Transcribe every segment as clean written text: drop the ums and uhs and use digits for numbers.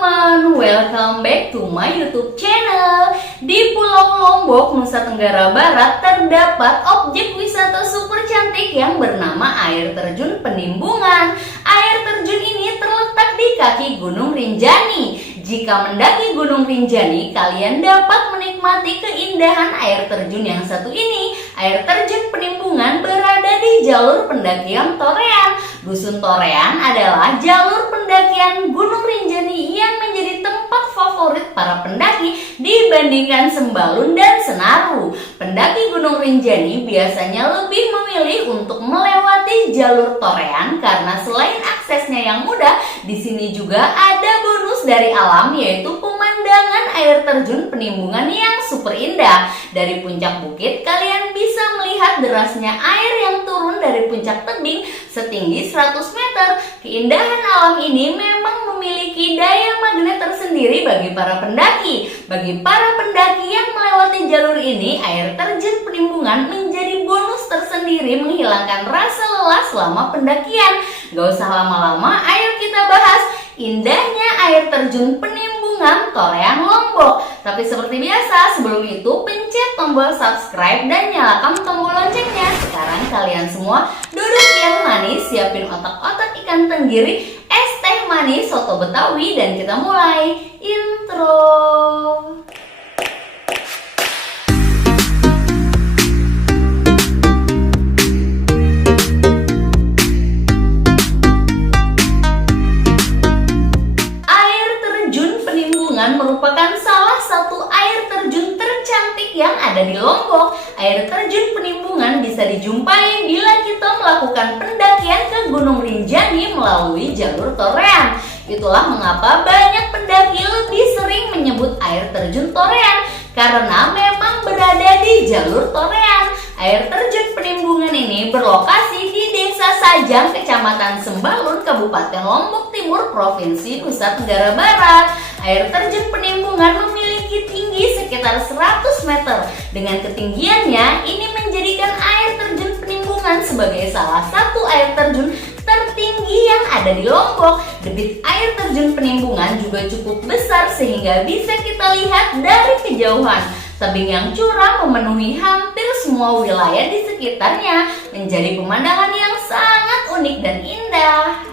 teman-teman, welcome back to my YouTube channel. Di Pulau Lombok, Nusa Tenggara Barat terdapat objek wisata super cantik yang bernama air terjun Penimbungan. Air terjun ini terletak di kaki Gunung Rinjani. Jika mendaki Gunung Rinjani, kalian dapat menikmati keindahan air terjun yang satu ini. Air terjun Penimbungan berada di jalur pendakian Torean. Dusun Torean adalah jalur pendakian Gunung Rinjani yang menjadi tempat favorit para pendaki dibandingkan Sembalun dan Senaru. Pendaki Gunung Rinjani biasanya lebih memilih untuk melewati jalur Torean karena selain aksesnya yang mudah, di sini juga ada bonus dari alam, yaitu pemandangan air terjun Penimbungan yang super indah. Dari puncak bukit kalian bisa melihat derasnya air yang turun dari puncak tebing setinggi 100 meter. Keindahan alam ini memang memiliki daya magnet tersendiri bagi para pendaki. Bagi para pendaki yang melewati jalur ini, air terjun Penimbungan menjadi bonus tersendiri menghilangkan rasa lelah selama pendakian. Gak usah lama-lama, ayo kita bahas indahnya air terjun Penimbungan Torean Lombok. Tapi seperti biasa, sebelum itu pencet tombol subscribe dan nyalakan tombol loncengnya. Sekarang kalian semua duduk yang manis, siapin otak-otak ikan tenggiri, es teh manis, soto Betawi, dan kita mulai intro. Merupakan salah satu air terjun tercantik yang ada di Lombok. Air terjun Penimbungan bisa dijumpai bila kita melakukan pendakian ke Gunung Rinjani melalui jalur Torean. Itulah mengapa banyak pendaki lebih sering menyebut air terjun Torean karena memang berada di jalur Torean. Air terjun Penimbungan ini berlokasi di Desa Sajang, Kecamatan Sembalun, Kabupaten Lombok Timur, Provinsi Nusa Tenggara Barat. Air terjun Penimbungan memiliki tinggi sekitar 100 meter. Dengan ketinggiannya, ini menjadikan air terjun Penimbungan sebagai salah satu air terjun tertinggi yang ada di Lombok. Debit air terjun Penimbungan juga cukup besar sehingga bisa kita lihat dari kejauhan. Tebing yang curam memenuhi hampir semua wilayah di sekitarnya, menjadi pemandangan yang sangat unik dan indah.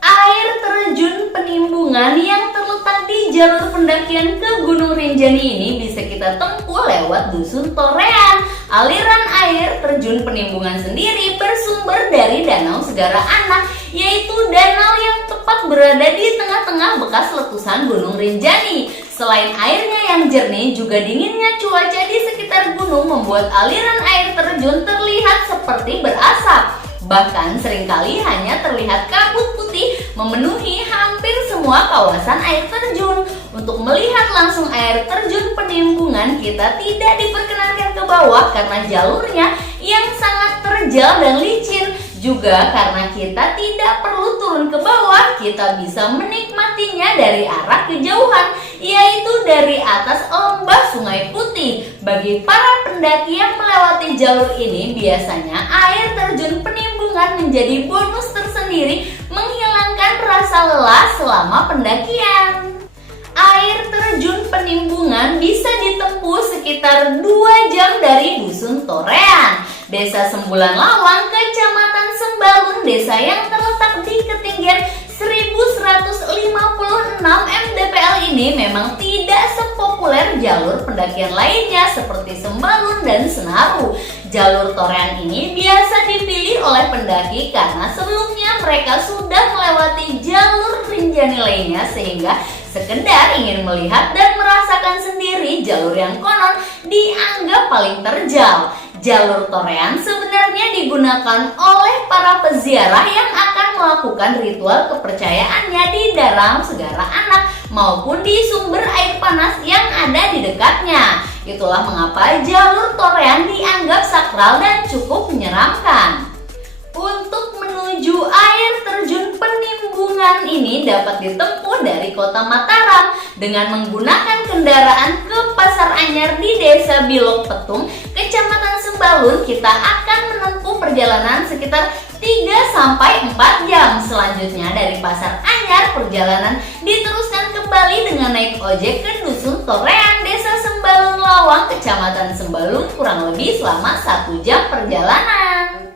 Air terjun Penimbungan yang terletak di jalur pendakian ke Gunung Rinjani ini bisa kita tempuh lewat Dusun Torean. Aliran air terjun Penimbungan sendiri bersumber dari Danau Segara Anak, yaitu danau yang tepat berada di tengah-tengah bekas letusan Gunung Rinjani. Selain airnya yang jernih, juga dinginnya cuaca di sekitar gunung membuat aliran air terjun terlihat seperti berasap. Bahkan seringkali hanya terlihat kabut putih memenuhi hampir semua kawasan air terjun. Untuk melihat langsung air terjun Penimbungan, kita tidak diperkenankan ke bawah karena jalurnya yang sangat terjal dan licin. Juga karena kita tidak perlu turun ke bawah, kita bisa menikmatinya dari arah kejauhan, yaitu dari atas lembah Sungai Putih. Bagi para pendaki yang melewati jalur ini, biasanya air terjun Penimbungan menjadi bonus tersendiri menghilangkan rasa lelah selama pendakian. Air terjun Penimbungan bisa ditempuh sekitar 2 jam dari Dusun Torean. Desa Sembulan Lawang, Kecamatan Sembalun, desa yang terletak di ketinggian 1156 mdpl ini memang tidak sepopuler jalur pendakian lainnya seperti Sembalun dan Senaru. Jalur Torean ini biasa dipilih oleh pendaki karena sebelumnya mereka sudah melewati jalur Rinjani lainnya sehingga sekedar ingin melihat dan merasakan sendiri jalur yang konon dianggap paling terjal. Jalur Torean sebenarnya digunakan oleh para peziarah yang akan melakukan ritual kepercayaannya di Danau Segara Anak maupun di sumber air panas yang ada di dekatnya. Itulah mengapa jalur Torean dianggap sakral dan cukup menyeramkan. Untuk menuju air terjun Penimbungan ini dapat ditempuh dari Kota Mataram dengan menggunakan kendaraan ke Pasar Anyar di Desa Bilok Petung, Kecamatan Sembalun. Kita akan menempuh perjalanan sekitar 3-4 jam. Selanjutnya dari Pasar Anyar perjalanan diteruskan ke kembali dengan naik ojek ke Dusun Torean, Desa Sembalun Lawang, Kecamatan Sembalun kurang lebih selama 1 jam perjalanan.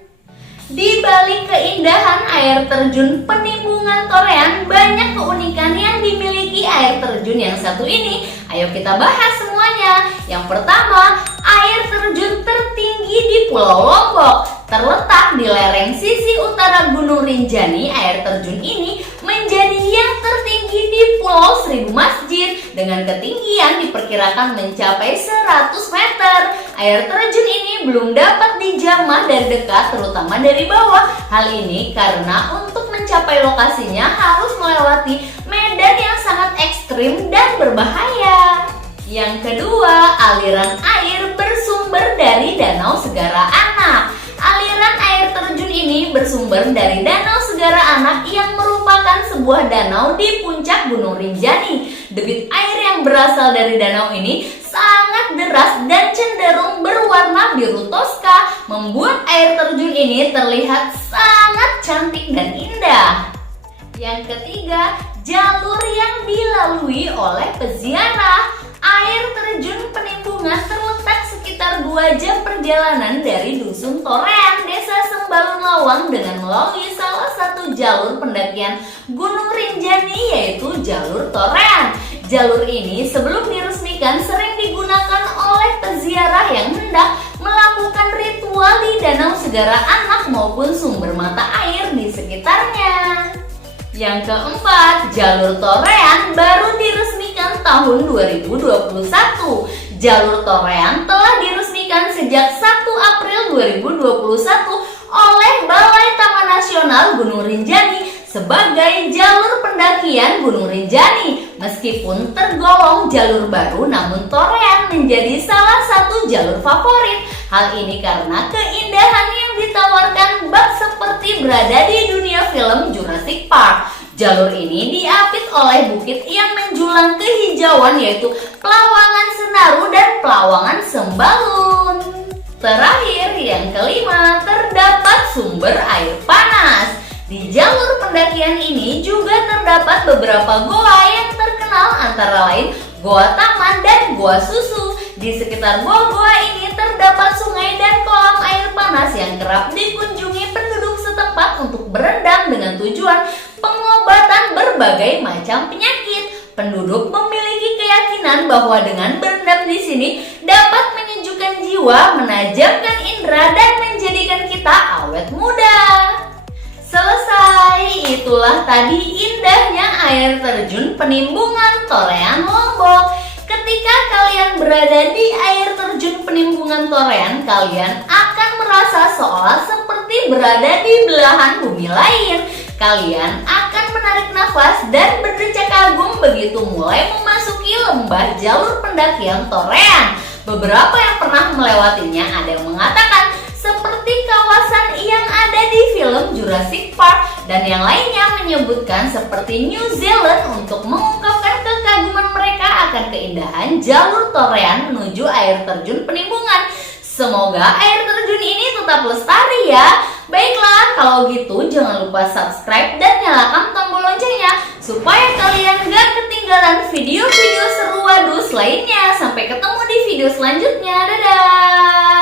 Di balik keindahan air terjun Penimbunan Torean, banyak keunikan yang dimiliki air terjun yang satu ini. Ayo kita bahas semuanya. Yang pertama, air terjun tertinggi di Pulau Lombok. Terletak di lereng sisi utara Gunung Rinjani, air terjun ini menjadi yang tertinggi di Pulau Seribu Masjid dengan ketinggian diperkirakan mencapai 100 meter. Air terjun ini belum dapat dijamah dari dekat, terutama dari bawah. Hal ini karena untuk mencapai lokasinya harus melewati medan yang sangat ekstrim dan berbahaya. Yang kedua, aliran air bersumber dari Danau Segara Anak. Aliran air terjun ini bersumber dari Danau Segara Anak yang merupakan sebuah danau di puncak Gunung Rinjani. Debit air yang berasal dari danau ini sangat deras dan cenderung berwarna biru toska, membuat air terjun ini terlihat sangat cantik dan indah. Yang ketiga, jalur yang dilalui oleh peziarah. Air terjun Penimbunan terletak sekitar 2 jam perjalanan dari Dusun Torean, Desa Sembalun Lawang dengan melalui salah satu jalur pendakian Gunung Rinjani, yaitu jalur Torean. Jalur ini sebelum diresmikan sering digunakan oleh peziarah yang hendak melakukan ritual di Danau Segara Anak maupun sumber mata air di sekitarnya. Yang keempat, jalur Torean baru diresmikan tahun 2021. Jalur Torean telah diresmikan sejak 1 April 2021 oleh Balai Taman Nasional Gunung Rinjani sebagai jalur pendakian Gunung Rinjani. Meskipun tergolong jalur baru, namun Torean menjadi salah satu jalur favorit. Hal ini karena keindahan yang ditawarkan bak seperti berada di dunia film Jurassic Park. Jalur ini diapit oleh bukit yang menjulang kehijauan, yaitu Pelawangan Senaru dan Pelawangan Sembalun. Terakhir, yang kelima, terdapat sumber air panas. Di jalur pendakian ini juga terdapat beberapa goa yang terkenal, antara lain Goa Taman dan Goa Susu. Di sekitar goa-goa ini terdapat sungai dan kolam air panas yang kerap dikunjungi penduduk setempat untuk berendam dengan tujuan pengobatan berbagai macam penyakit. Penduduk memiliki keyakinan bahwa dengan berendam di sini dapat menyejukkan jiwa, menajamkan indera, dan menjadikan kita awet muda. Selesai, itulah tadi indahnya air terjun Penimbunan Torean Lombok. Ketika kalian berada di air terjun Penimbunan Torean, kalian akan merasa seolah seperti berada di belahan bumi lain. Kalian akan menarik nafas dan berdecak kagum begitu mulai memasuki lembah jalur pendakian Torean. Beberapa yang pernah melewatinya ada yang mengatakan seperti kawasan yang ada di film Jurassic Park, dan yang lainnya menyebutkan seperti New Zealand untuk mengungkapkan kekaguman mereka akan keindahan jalur Torean menuju air terjun Penimbunan. Semoga air terjun ini tetap lestari ya. Baiklah, kalau gitu jangan lupa subscribe dan nyalakan tombol loncengnya supaya kalian gak ketinggalan video-video seru wadus lainnya. Sampai ketemu di video selanjutnya. Dadah!